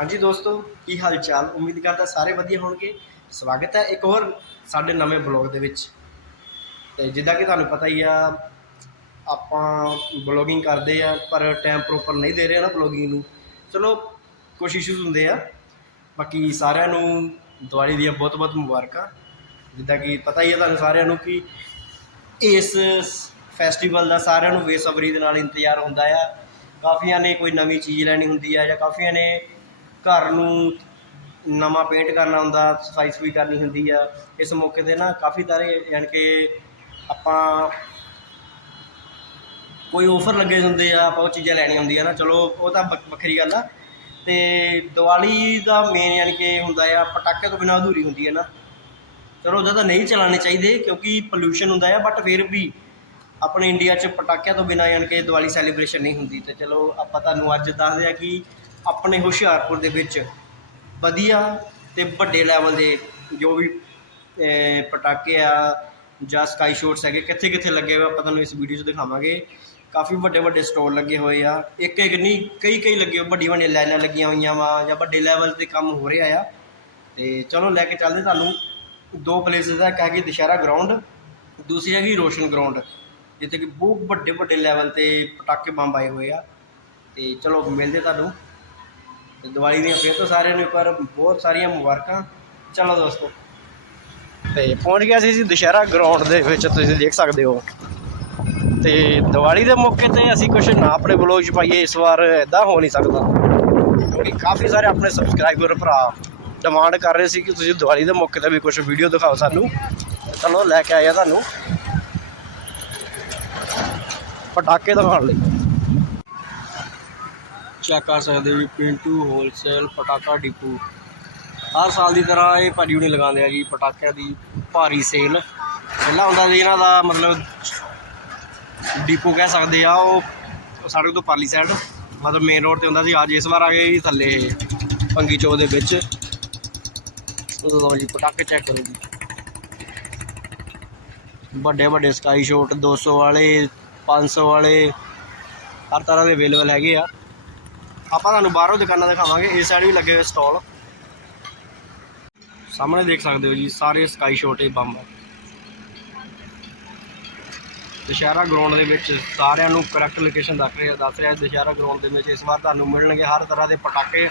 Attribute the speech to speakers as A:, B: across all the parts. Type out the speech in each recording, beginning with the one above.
A: ਹਾਂਜੀ ਦੋਸਤੋ, ਕੀ ਹਾਲ ਚਾਲ ਉਮੀਦ ਕਰਦਾ ਸਾਰੇ ਵਧੀਆ ਹੋਣਗੇ। ਸਵਾਗਤ ਹੈ ਇੱਕ ਹੋਰ ਸਾਡੇ ਨਵੇਂ ਬਲੌਗ ਦੇ ਵਿੱਚ। ਤੇ ਜਿੱਦਾਂ ਕਿ ਤੁਹਾਨੂੰ ਪਤਾ ਹੀ ਆ, ਆਪਾਂ ਬਲੌਗਿੰਗ ਕਰਦੇ ਆ, ਪਰ ਟਾਈਮ ਪ੍ਰੋਪਰ ਨਹੀਂ ਦੇ ਰਹੇ ਨਾ ਬਲੌਗਿੰਗ ਨੂੰ। ਚਲੋ ਕੁਛ ਇਸ਼ੂਜ਼ ਹੁੰਦੇ ਆ। ਬਾਕੀ ਸਾਰਿਆਂ ਨੂੰ ਦੀਵਾਲੀ ਦੀਆਂ ਬਹੁਤ ਬਹੁਤ ਮੁਬਾਰਕਾਂ। ਜਿੱਦਾਂ ਕਿ ਪਤਾ ਹੀ ਹੈ ਤੁਹਾਨੂੰ ਸਾਰਿਆਂ ਨੂੰ ਕਿ ਇਸ ਫੈਸਟੀਵਲ ਦਾ ਸਾਰਿਆਂ ਨੂੰ ਬੇਸਬਰੀ ਦੇ ਨਾਲ ਇੰਤਜ਼ਾਰ ਹੁੰਦਾ ਆ। ਕਾਫੀਆਂ ਨੇ ਕੋਈ ਨਵੀਂ ਚੀਜ਼ ਲੈਣੀ ਹੁੰਦੀ ਆ ਜਾਂ ਕਾਫੀਆਂ ਨੇ ਘਰ ਨੂੰ ਨਵਾਂ ਪੇਂਟ ਕਰਨਾ ਹੁੰਦਾ, ਸਫ਼ਾਈ ਸਫੂਈ ਕਰਨੀ ਹੁੰਦੀ ਆ। ਇਸ ਮੌਕੇ ਤੇ ਨਾ ਕਾਫੀ ਸਾਰੇ ਯਾਨੀ ਕਿ ਆਪਾਂ ਕੋਈ ਆਫਰ ਲੱਗੇ ਹੁੰਦੇ ਆ, ਆਪਾਂ ਉਹ ਚੀਜ਼ਾਂ ਲੈਣੀਆਂ ਹੁੰਦੀਆਂ ਨਾ। ਚਲੋ, ਉਹ ਤਾਂ ਵੱਖ- ਵੱਖਰੀ ਗੱਲ ਆ। ਤੇ ਦੀਵਾਲੀ ਦਾ ਮੇਨ ਯਾਨੀ ਕਿ ਹੁੰਦਾ ਆ, ਪਟਾਕੇ ਤੋਂ ਬਿਨਾਂ ਅਧੂਰੀ ਹੁੰਦੀ ਹੈ ਨਾ। ਚਲੋ ਉਹਦਾ ਤਾਂ ਨਹੀਂ ਚਲਾਉਣੇ ਚਾਹੀਦੇ ਕਿਉਂਕਿ ਪੋਲੂਸ਼ਨ ਹੁੰਦਾ ਆ ਬਟ ਫਿਰ ਵੀ ਆਪਣੇ ਇੰਡੀਆ 'ਚ ਪਟਾਕਿਆਂ ਤੋਂ ਬਿਨਾਂ ਯਾਨੀ ਕਿ ਦੀਵਾਲੀ ਸੈਲੀਬ੍ਰੇਸ਼ਨ ਨਹੀਂ ਹੁੰਦੀ। ਤੇ ਚਲੋ, ਆਪਾਂ ਤੁਹਾਨੂੰ ਅੱਜ ਦੱਸਦੇ ਆ ਕਿ ਆਪਣੇ ਹੁਸ਼ਿਆਰਪੁਰ ਦੇ ਵਿੱਚ ਵਧੀਆ ਅਤੇ ਵੱਡੇ ਲੈਵਲ ਦੇ ਜੋ ਵੀ ਪਟਾਕੇ ਆ ਜਾਂ ਸਕਾਈ ਸ਼ੋਟਸ ਹੈਗੇ ਕਿੱਥੇ ਕਿੱਥੇ ਲੱਗੇ ਹੋਏ ਆਪਾਂ ਤੁਹਾਨੂੰ ਇਸ ਵੀਡੀਓ 'ਚ ਦਿਖਾਵਾਂਗੇ। ਕਾਫੀ ਵੱਡੇ ਵੱਡੇ ਸਟੋਰ ਲੱਗੇ ਹੋਏ ਆ। ਇੱਕ ਇੱਕ ਨਹੀਂ ਕਈ ਕਈ ਲੱਗੇ ਹੋਏ ਵੱਡੀ ਵੱਡੀਆਂ ਲਾਈਨਾਂ ਲੱਗੀਆਂ ਹੋਈਆਂ ਵਾ ਜਾਂ ਵੱਡੇ ਲੈਵਲ ਤੇ ਕੰਮ ਹੋ ਰਿਹਾ ਆ। ਤੇ ਚਲੋ ਲੈ ਕੇ ਚੱਲਦੇ ਤੁਹਾਨੂੰ। ਦੋ ਪਲੇਸਿਸ ਆ ਇੱਕ ਹੈਗੀ ਦੁਸ਼ਹਿਰਾ ਗਰਾਊਂਡ ਦੂਸਰੀ ਹੈਗੀ ਰੋਸ਼ਨ ਗਰਾਊਂਡ ਜਿੱਥੇ ਕਿ ਬਹੁਤ ਵੱਡੇ ਵੱਡੇ ਲੈਵਲ ਤੇ ਪਟਾਕੇ ਬੰਬ ਆਏ ਹੋਏ ਆ। ਤੇ ਚਲੋ ਮਿਲਦੇ ਤੁਹਾਨੂੰ। ਤੇ ਦੀਵਾਲੀ ਦੀਆਂ ਫਿਰ ਤੋਂ ਸਾਰਿਆਂ ਨੂੰ ਇੱਕ ਵਾਰ ਬਹੁਤ ਸਾਰੀਆਂ ਮੁਬਾਰਕਾਂ। ਚਲੋ ਦੋਸਤੋ। ਤੇ ਪਹੁੰਚ ਗਿਆ ਸੀ ਜੀ ਦੁਸ਼ਹਿਰਾ ਗਰਾਊਂਡ ਦੇ ਵਿੱਚ, ਤੁਸੀਂ ਦੇਖ ਸਕਦੇ ਹੋ। ਤੇ ਦੀਵਾਲੀ ਦੇ ਮੌਕੇ ਤੇ ਅਸੀਂ ਕੁਝ ਨਾ ਆਪਣੇ ਬਲੌਗ 'ਚ ਪਾਈਏ, ਇਸ ਵਾਰ ਇਦਾਂ ਹੋ ਨਹੀਂ ਸਕਦਾ। ਕਿਉਂਕਿ ਕਾਫੀ ਸਾਰੇ ਆਪਣੇ ਸਬਸਕ੍ਰਾਈਬਰ ਭਰਾ ਡਿਮਾਂਡ ਕਰ ਰਹੇ ਸੀ ਕਿ ਤੁਸੀਂ ਦੀਵਾਲੀ ਦੇ ਮੌਕੇ ਤੇ ਵੀ ਕੁਝ ਵੀਡੀਓ ਦਿਖਾਓ ਸਾਨੂੰ। ਚਲੋ, ਲੈ ਕੇ ਆਇਆ ਤੁਹਾਨੂੰ। ਪਟਾਕੇ ਦਿਖਾਉਣ ਲਈ। ਚੈੱਕ ਕਰ ਸਕਦੇ ਹੋ ਵੀ ਪਿੰਟੂ ਹੋਲਸੇਲ ਪਟਾਕਾ ਡਿਪੂ। ਹਰ ਸਾਲ ਦੀ ਤਰ੍ਹਾਂ ਇਹ ਭਾਜੀ ਹੁਣੀ ਲਗਾਉਂਦੇ ਆ ਜੀ, ਪਟਾਕਿਆਂ ਦੀ ਭਾਰੀ ਸੇਲ। ਪਹਿਲਾਂ ਹੁੰਦਾ ਸੀ ਇਹਨਾਂ ਦਾ ਮਤਲਬ ਡਿਪੂ ਕਹਿ ਸਕਦੇ ਆ, ਉਹ ਸੜਕ ਤੋਂ ਪਾਲੀ ਸਾਈਡ ਮਤਲਬ ਮੇਨ ਰੋਡ ਤੇ ਹੁੰਦਾ ਸੀ। ਅੱਜ ਇਸ ਵਾਰ ਆ ਗਏ ਜੀ ਥੱਲੇ ਪੰਗੀ ਚੌਕ ਦੇ ਵਿੱਚ। ਲਓ ਜੀ, ਪਟਾਕੇ ਚੈੱਕ ਕਰੋ ਜੀ। ਵੱਡੇ ਵੱਡੇ ਸਕਾਈ ਸ਼ੋਟ 200 ਵਾਲੇ 500 ਵਾਲੇ, ਹਰ ਤਰ੍ਹਾਂ ਦੇ ਅਵੇਲੇਬਲ ਹੈਗੇ ਆ। ਆਪਾਂ ਤੁਹਾਨੂੰ ਬਾਹਰੋਂ ਦੁਕਾਨਾਂ ਦਿਖਾਵਾਂਗੇ, ਇਸ ਸਾਈਡ ਵੀ ਲੱਗੇ ਹੋਏ ਸਟਾਲ। ਸਾਹਮਣੇ ਦੇਖ ਸਕਦੇ ਹੋ ਜੀ, ਸਾਰੇ ਸਕਾਈ ਸ਼ੋਟ ਇਹ ਬੰਬ। ਦੁਸ਼ਹਿਰਾ ਗਰਾਊਂਡ ਦੇ ਵਿੱਚ ਸਾਰਿਆਂ ਨੂੰ ਕਰੈਕਟ ਲੋਕੇਸ਼ਨ ਦੱਸ ਰਿਹਾ ਦੱਸ ਰਿਹਾ ਦੁਸ਼ਹਿਰਾ ਗਰਾਊਂਡ ਦੇ ਵਿੱਚ ਇਸ ਵਾਰ ਤੁਹਾਨੂੰ ਮਿਲਣਗੇ ਹਰ ਤਰ੍ਹਾਂ ਦੇ ਪਟਾਕੇ।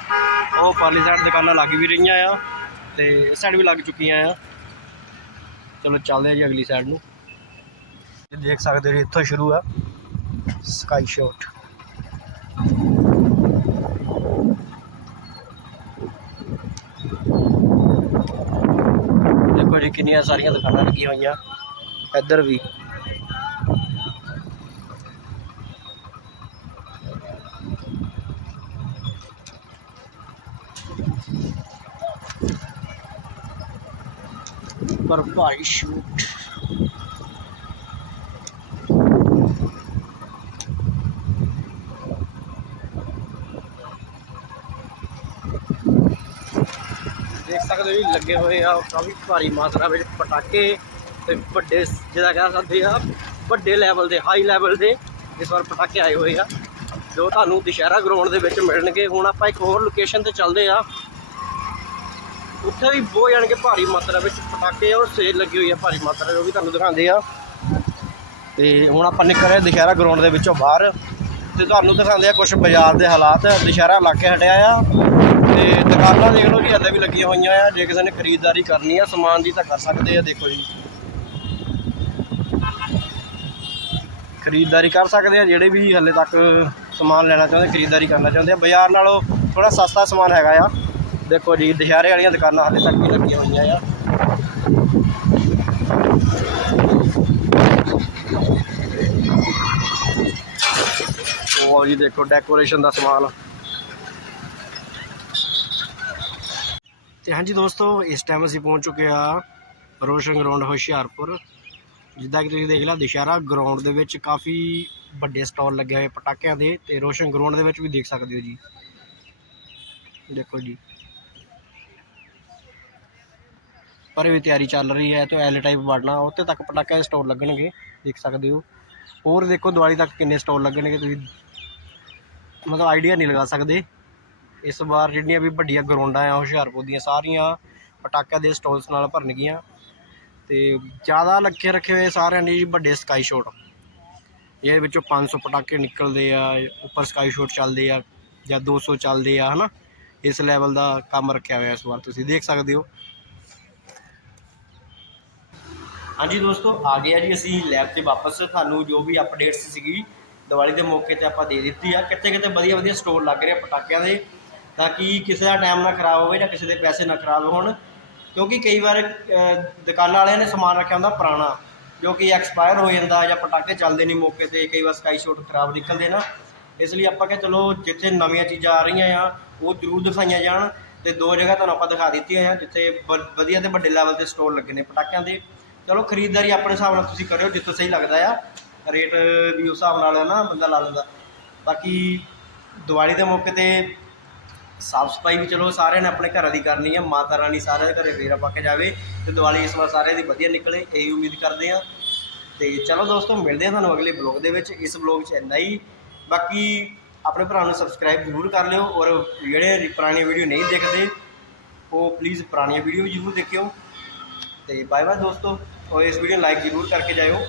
A: ਉਹ ਪਾਲੀ ਸਾਈਡ ਦੁਕਾਨਾਂ ਲੱਗ ਵੀ ਰਹੀਆਂ ਆ ਤੇ ਇਸ ਸਾਈਡ ਵੀ ਲੱਗ ਚੁੱਕੀਆਂ ਆ। ਚਲੋ ਚੱਲਦੇ ਆ ਜੀ ਅਗਲੀ ਸਾਈਡ ਨੂੰ। ਦੇਖ ਸਕਦੇ ਹੋ ਜੀ, ਇੱਥੋਂ ਸ਼ੁਰੂ ਆ ਸਕਾਈ ਸ਼ਾਟ ਦੇਖੋ ਜੀ ਕਿੰਨੀਆਂ ਸਾਰੀਆਂ ਦੁਕਾਨਾਂ ਲੱਗੀਆਂ ਹੋਈਆਂ। ਇੱਧਰ ਵੀ। ਪਰ ਭਾਰੀ ਸ਼ੂਟ ਦੇਖ ਸਕਦੇ ਵੀ ਲੱਗੇ ਹੋਏ ਆ ਕਾਫੀ ਭਾਰੀ ਮਾਤਰਾ ਵਿੱਚ ਪਟਾਕੇ ਤੇ ਵੱਡੇ ਜਿਹਦਾ ਕਹਿ ਸਕਦੇ ਆ, ਵੱਡੇ ਲੈਵਲ ਦੇ ਹਾਈ ਲੈਵਲ ਦੇ ਇਸ ਵਾਰ ਪਟਾਕੇ ਆਏ ਹੋਏ ਆ। ਜੋ ਤੁਹਾਨੂੰ ਦੁਸ਼ਹਿਰਾ ਗਰਾਊਂਡ ਦੇ ਵਿੱਚ ਮਿਲਣਗੇ, ਹੁਣ ਆਪਾਂ ਇੱਕ ਹੋਰ ਲੋਕੇਸ਼ਨ ਤੇ ਚੱਲਦੇ ਆ। ਉੱਥੇ ਵੀ ਬਹੁਤ ਜਾਣ ਕੇ ਭਾਰੀ ਮਾਤਰਾ ਵਿੱਚ ਪਟਾਕੇ ਔਰ ਸੇਲ ਲੱਗੀ ਹੋਈ ਆ, ਭਾਰੀ ਮਾਤਰਾ ਜੋ ਵੀ ਤੁਹਾਨੂੰ ਦਿਖਾਉਂਦੇ ਆ। ਤੇ ਹੁਣ ਆਪਾਂ ਨਿਕਲ ਰਹੇ ਦੁਸ਼ਹਿਰਾ ਗਰਾਊਂਡ ਦੇ ਵਿੱਚੋਂ ਬਾਹਰ। ਤੇ ਤੁਹਾਨੂੰ ਦਿਖਾਉਂਦੇ ਆ ਕੁਝ ਬਾਜ਼ਾਰ ਦੇ ਹਾਲਾਤ। ਦੁਸ਼ਹਿਰਾ ਇਲਾਕੇ ਹਟਿਆ ਆ। ਤੇ ਦੁਕਾਨਾਂ ਦੇਖ ਲਓ ਜੀ ਹੱਲੇ ਵੀ ਲੱਗੀਆਂ ਹੋਈਆਂ ਆ। ਜੇ ਕਿਸੇ ਨੇ ਖਰੀਦਦਾਰੀ ਕਰਨੀ ਆ, ਸਮਾਨ ਦੀ ਤਾਂ ਕਰ ਸਕਦੇ ਆ, ਦੇਖੋ ਜੀ। ਖਰੀਦਦਾਰੀ ਕਰ ਸਕਦੇ ਆ, ਜਿਹੜੇ ਵੀ ਹੱਲੇ ਤੱਕ ਸਮਾਨ ਲੈਣਾ ਚਾਹੁੰਦੇ, ਖਰੀਦਦਾਰੀ ਕਰਨਾ ਚਾਹੁੰਦੇ ਆ। ਬਾਜ਼ਾਰ ਨਾਲੋਂ ਥੋੜਾ ਸਸਤਾ ਸਮਾਨ ਹੈਗਾ ਆ। ਦੇਖੋ ਜੀ, ਦੁਸ਼ਹਿਰੇ ਵਾਲੀਆਂ ਦੁਕਾਨਾਂ ਹੱਲੇ ਤੱਕ ਵੀ ਲੱਗੀਆਂ ਹੋਈਆਂ ਆ। ਉਹ ਜੀ ਦੇਖੋ ਡੈਕੋਰੇਸ਼ਨ ਦਾ ਸਮਾਨ। ਤੇ ਹਾਂਜੀ ਦੋਸਤੋ, ਇਸ ਟਾਈਮ ਅਸੀਂ ਪਹੁੰਚ ਚੁੱਕੇ ਆ ਰੋਸ਼ਨ ਗਰਾਊਂਡ ਹੁਸ਼ਿਆਰਪੁਰ। ਜਿੱਦਾਂ ਕਿ ਤੁਸੀਂ ਦੇਖ ਲਿਆ, ਦੁਸ਼ਹਿਰਾ ਗਰਾਊਂਡ ਦੇ ਵਿੱਚ ਕਾਫੀ ਵੱਡੇ ਸਟਾਲ ਲੱਗੇ ਹੋਏ ਪਟਾਕਿਆਂ ਦੇ ਤੇ ਰੋਸ਼ਨ ਗਰਾਊਂਡ ਦੇ ਵਿੱਚ ਵੀ ਦੇਖ ਸਕਦੇ ਹੋ ਜੀ। ਦੇਖੋ ਜੀ। ਪਰ ਵੀ ਤਿਆਰੀ ਚੱਲ ਰਹੀ ਹੈ, ਤੇ ਐਲ ਟਾਈਪ ਵੜਨਾ ਉੱਥੇ ਤੱਕ ਪਟਾਕਿਆਂ ਦੇ ਸਟਾਲ ਲੱਗਣਗੇ, ਦੇਖ ਸਕਦੇ ਹੋ। ਹੋਰ ਦੇਖੋ, ਦੀਵਾਲੀ ਤੱਕ ਕਿੰਨੇ ਸਟਾਲ ਲੱਗਣਗੇ ਤੁਸੀਂ? ਮਤਲਬ ਆਈਡੀਆ ਨਹੀਂ ਲਗਾ ਸਕਦੇ। ਇਸ ਵਾਰ ਜਿਹੜੀਆਂ ਵੀ ਵੱਡੀਆਂ ਗਰਾਊਂਡਾਂ ਆ, ਹੁਸ਼ਿਆਰਪੁਰ ਦੀਆਂ ਸਾਰੀਆਂ ਪਟਾਕਿਆਂ ਦੇ ਸਟਾਲਸ ਨਾਲ ਭਰਨਗੀਆਂ। ਤੇ ਜ਼ਿਆਦਾ ਲੱਗੇ ਰੱਖੇ ਹੋਏ ਸਾਰਿਆਂ ਨੇ ਜੀ ਵੱਡੇ ਸਕਾਈ ਸ਼ੋਟ ਇਹਦੇ ਵਿੱਚੋਂ 500 ਪਟਾਕੇ ਨਿਕਲਦੇ ਆ, ਉੱਪਰ ਸਕਾਈ ਸ਼ੋਟ ਚੱਲਦੇ ਆ, ਜਾਂ 200 ਚੱਲਦੇ ਆ, ਹਨਾ? ਇਸ ਲੈਵਲ ਦਾ ਕੰਮ ਰੱਖਿਆ ਹੋਇਆ ਇਸ ਵਾਰ, ਤੁਸੀਂ ਦੇਖ ਸਕਦੇ ਹੋ। ਹਾਂਜੀ ਦੋਸਤੋ, ਆ ਗਏ ਆ ਜੀ ਅਸੀਂ ਲੈਬ ਤੇ ਵਾਪਸ। ਤੁਹਾਨੂੰ ਜੋ ਵੀ ਅਪਡੇਟਸ ਸੀਗੀ, ਦੀਵਾਲੀ ਦੇ ਮੌਕੇ ਤੇ ਆਪਾਂ ਦੇ ਦਿੱਤੀ ਆ। ਕਿੱਥੇ ਕਿਤੇ ਵਧੀਆ ਵਧੀਆ ਸਟੋਰ ਲੱਗ ਰਿਹਾ ਪਟਾਕਿਆਂ ਦੇ ਤਾਂ ਕਿ ਕਿਸੇ ਦਾ ਟਾਈਮ ਨਾ ਖਰਾਬ ਹੋਵੇ ਜਾਂ ਕਿਸੇ ਦੇ ਪੈਸੇ ਨਾ ਖਰਾਬ ਹੋਣ, ਕਿਉਂਕਿ ਕਈ ਵਾਰ ਦੁਕਾਨਾਂ ਵਾਲਿਆਂ ਨੇ ਸਮਾਨ ਰੱਖਿਆ ਹੁੰਦਾ ਪੁਰਾਣਾ, ਜੋ ਕਿ ਐਕਸਪਾਇਰ ਹੋ ਜਾਂਦਾ ਜਾਂ ਪਟਾਕੇ ਚੱਲਦੇ ਨਹੀਂ ਮੌਕੇ ਤੇ, ਕਈ ਵਾਰ ਸਕਾਈ ਸ਼ੋਟ ਖਰਾਬ ਨਿਕਲਦੇ ਨਾ। ਇਸ ਲਈ ਆਪਾਂ ਕਿਹਾ ਚਲੋ ਜਿੱਥੇ ਨਵੀਆਂ ਚੀਜ਼ਾਂ ਆ ਰਹੀਆਂ ਆ, ਉਹ ਜ਼ਰੂਰ ਦਿਖਾਈਆਂ ਜਾਣ ਤੇ ਦੋ ਜਗ੍ਹਾ ਤੁਹਾਨੂੰ ਆਪਾਂ ਦਿਖਾ ਦਿੱਤੀਆਂ ਆ, ਜਿੱਥੇ ਵ- ਵਧੀਆ ਤੇ ਵੱਡੇ ਲੈਵਲ ਤੇ ਸਟੋਰ ਲੱਗੇ ਨੇ ਪਟਾਕਿਆਂ ਦੇ। ਚਲੋ ਖਰੀਦਦਾਰੀ ਆਪਣੇ ਹਿਸਾਬ ਨਾਲ ਤੁਸੀਂ ਕਰਿਓ, ਜਿੱਥੋਂ ਸਹੀ ਲੱਗਦਾ ਆ। ਰੇਟ ਵੀ ਉਸ ਹਿਸਾਬ ਨਾਲ ਨਾ, ਬੰਦਾ ਲਾ ਲੈਂਦਾ। ਬਾਕੀ ਦੀਵਾਲੀ ਦੇ ਮੌਕੇ ਤੇ ਸਾਫ਼ ਸਫ਼ਾਈ ਵੀ ਚਲੋ ਸਾਰਿਆਂ ਨੇ ਆਪਣੇ ਘਰਾਂ ਦੀ ਕਰਨੀ ਹੈ ਮਾਤਾ ਰਾਣੀ ਸਾਰਿਆਂ ਦੇ ਘਰੇ ਫੇਰਾ ਪਾ ਕੇ ਜਾਵੇ ਤੇ ਦੀਵਾਲੀ ਇਸ ਵਾਰ ਸਾਰਿਆਂ ਦੀ ਵਧੀਆ ਨਿਕਲੇ, ਇਹੀ ਉਮੀਦ ਕਰਦੇ ਆ। ਤੇ ਚਲੋ ਦੋਸਤੋ, ਮਿਲਦੇ ਆ ਤੁਹਾਨੂੰ ਅਗਲੇ ਬਲੌਗ ਦੇ ਵਿੱਚ। ਇਸ ਬਲੌਗ 'ਚ ਇੰਨਾ ਹੀ। ਬਾਕੀ ਆਪਣੇ ਭਰਾ ਨੂੰ ਸਬਸਕ੍ਰਾਈਬ ਜ਼ਰੂਰ ਕਰ ਲਿਓ ਔਰ ਜਿਹੜੇ ਪੁਰਾਣੀਆਂ ਵੀਡੀਓ ਨਹੀਂ ਦੇਖਦੇ, ਉਹ ਪਲੀਜ਼ ਪੁਰਾਣੀਆਂ ਵੀਡੀਓ ਵੀ ਜ਼ਰੂਰ ਦੇਖਿਓ। ਤੇ ਬਾਏ ਬਾਏ ਦੋਸਤੋ। ਔਰ ਇਸ ਵੀਡੀਓ ਨੂੰ ਲਾਈਕ ਜ਼ਰੂਰ ਕਰਕੇ ਜਾਇਓ।